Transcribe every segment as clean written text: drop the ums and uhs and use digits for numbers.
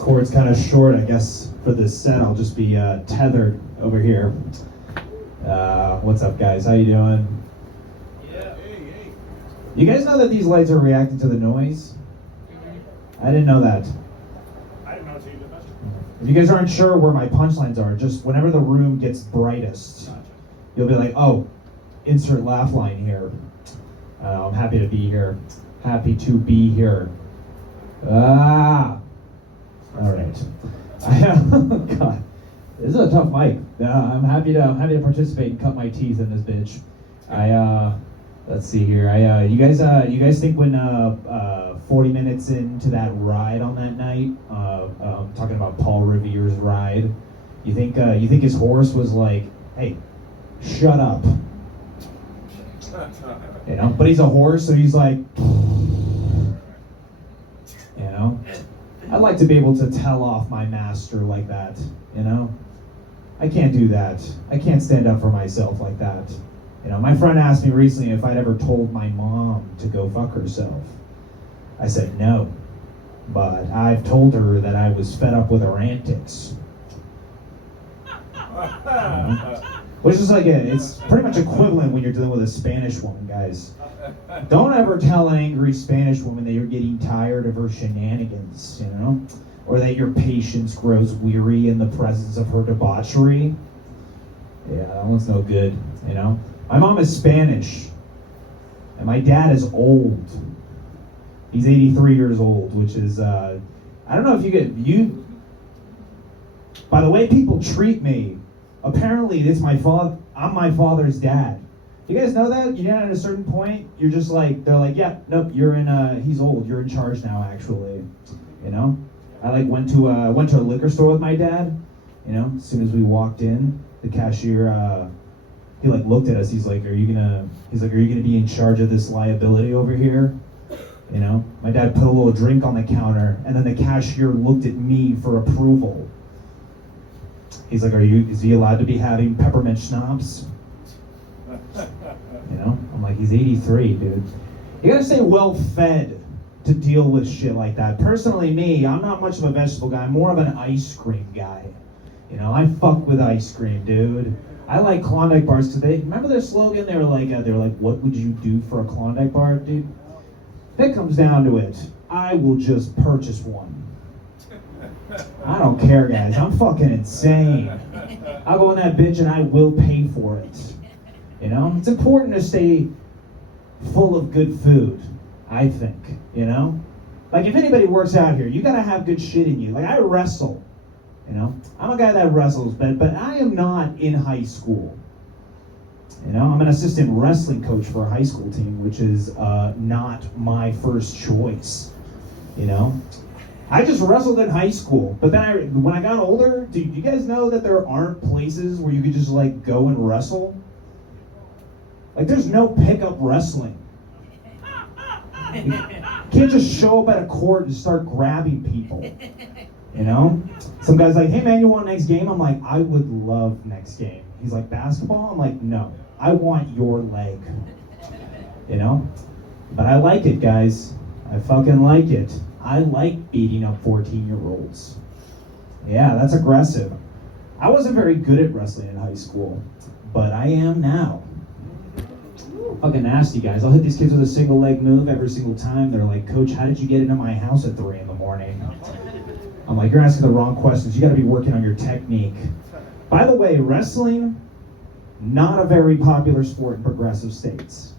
cord's kind of short, I guess, for this set. I'll just be tethered over here. What's up, guys? How you doing? Yeah. Hey. You guys know that these lights are reacting to the noise? I didn't know that. I didn't know it's even much. If you guys aren't sure where my punchlines are, just whenever the room gets brightest, you'll be like, oh, insert laugh line here. I'm happy to be here. Happy to be here. All right. God, this is a tough mic. I'm happy to participate and cut my teeth in this bitch. Let's see here. You guys think when 40 minutes into that ride on that night, talking about Paul Revere's ride, you think his horse was like, hey, shut up, you know? But he's a horse, so he's like, you know. I'd like to be able to tell off my master like that, you know. I can't do that. I can't stand up for myself like that. You know, my friend asked me recently if I'd ever told my mom to go fuck herself. I said no, but I've told her that I was fed up with her antics. Which is like, it's pretty much equivalent when you're dealing with a Spanish woman, guys. Don't ever tell an angry Spanish woman that you're getting tired of her shenanigans, you know? Or that your patience grows weary in the presence of her debauchery. Yeah, that one's no good, you know? My mom is Spanish, and my dad is old. He's 83 years old, which is, I don't know if by the way people treat me, apparently I'm my father's dad. You guys know that? You know, at a certain point, you're just like, they're like, yeah, nope, he's old, you're in charge now, actually, you know? I like went to a liquor store with my dad, you know, as soon as we walked in, the cashier, he like looked at us, he's like, are you gonna be in charge of this liability over here? You know, my dad put a little drink on the counter, and then the cashier looked at me for approval. He's like, is he allowed to be having peppermint schnapps? You know, I'm like, he's 83, dude. You gotta stay well fed to deal with shit like that. Personally, I'm not much of a vegetable guy. I'm more of an ice cream guy. You know, I fuck with ice cream, dude. I like Klondike bars because remember their slogan? They were like, what would you do for a Klondike bar, dude? If it comes down to it, I will just purchase one. I don't care, guys. I'm fucking insane. I'll go in that bitch and I will pay for it. You know, it's important to stay full of good food, I think, you know? Like, if anybody works out here, you gotta have good shit in you. Like, I wrestle, you know? I'm a guy that wrestles, but I am not in high school. You know, I'm an assistant wrestling coach for a high school team, which is not my first choice, you know? I just wrestled in high school, but then when I got older, do you guys know that there aren't places where you could just, like, go and wrestle? Like, there's no pickup wrestling. You can't just show up at a court and start grabbing people, you know? Some guy's like, hey man, you want next game? I'm like, I would love next game. He's like, basketball? I'm like, no, I want your leg, you know? But I like it, guys. I fucking like it. I like beating up 14-year-olds. Yeah, that's aggressive. I wasn't very good at wrestling in high school, but I am now. Fucking nasty, guys. I'll hit these kids with a single leg move every single time. They're like, Coach, how did you get into my house at 3 a.m? I'm like, you're asking the wrong questions. You gotta be working on your technique. By the way, wrestling, not a very popular sport in progressive states.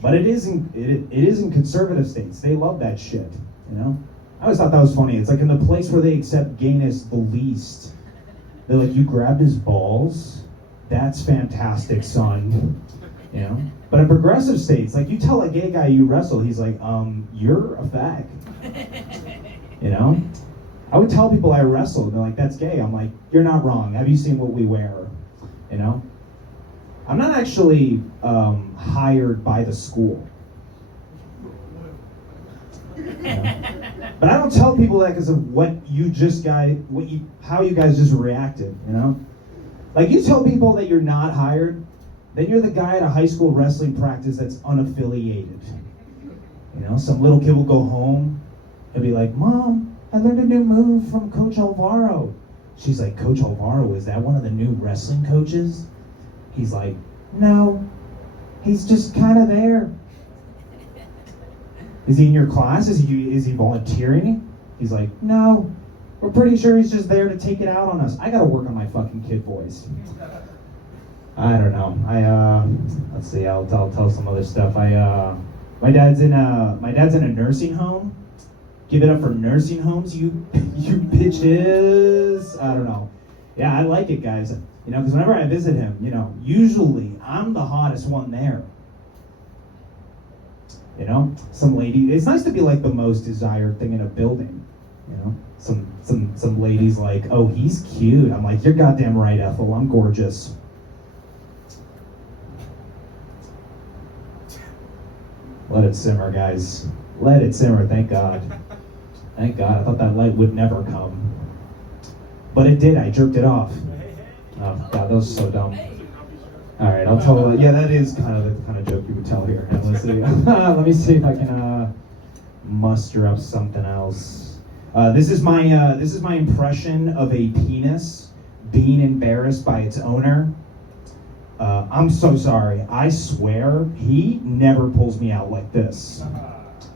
But it is in conservative states. They love that shit, you know? I always thought that was funny. It's like in the place where they accept gayness the least. They're like, you grabbed his balls? That's fantastic, son. You know? But in progressive states, like, you tell a gay guy you wrestle, he's like, you're a fag. You know? I would tell people I wrestle, and they're like, that's gay. I'm like, you're not wrong. Have you seen what we wear? You know? I'm not actually hired by the school. You know? But I don't tell people that because of how you guys just reacted, you know? Like, you tell people that you're not hired, then you're the guy at a high school wrestling practice that's unaffiliated. You know, some little kid will go home and be like, Mom, I learned a new move from Coach Alvaro. She's like, Coach Alvaro, is that one of the new wrestling coaches? He's like, no, he's just kind of there. Is he in your class? Is he volunteering? He's like, no, we're pretty sure he's just there to take it out on us. I gotta work on my fucking kid voice. I don't know. Let's see. I'll tell some other stuff. My dad's in a nursing home. Give it up for nursing homes, you bitches. I don't know. Yeah, I like it, guys. You know, because whenever I visit him, you know, usually I'm the hottest one there. You know, some lady. It's nice to be like the most desired thing in a building. You know, some ladies like, oh, he's cute. I'm like, you're goddamn right, Ethel. I'm gorgeous. Let it simmer, guys. Let it simmer. Thank God. Thank God. I thought that light would never come, but it did. I jerked it off. Oh God, that was so dumb. All right, I'll tell. Yeah, that is kind of the kind of joke you would tell here. Now, let's see. Let me see if I can muster up something else. This is my impression of a penis being embarrassed by its owner. I'm so sorry. I swear he never pulls me out like this.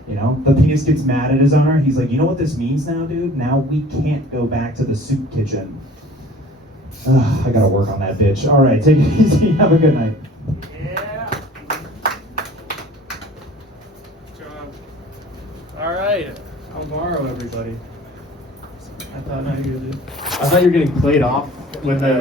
You know, the penis gets mad at his owner. He's like, you know what this means now, dude? Now we can't go back to the soup kitchen. I gotta work on that bitch. All right, take it easy. Have a good night. Yeah. Good job. All right. Alvaro, everybody. I thought you were getting played off with the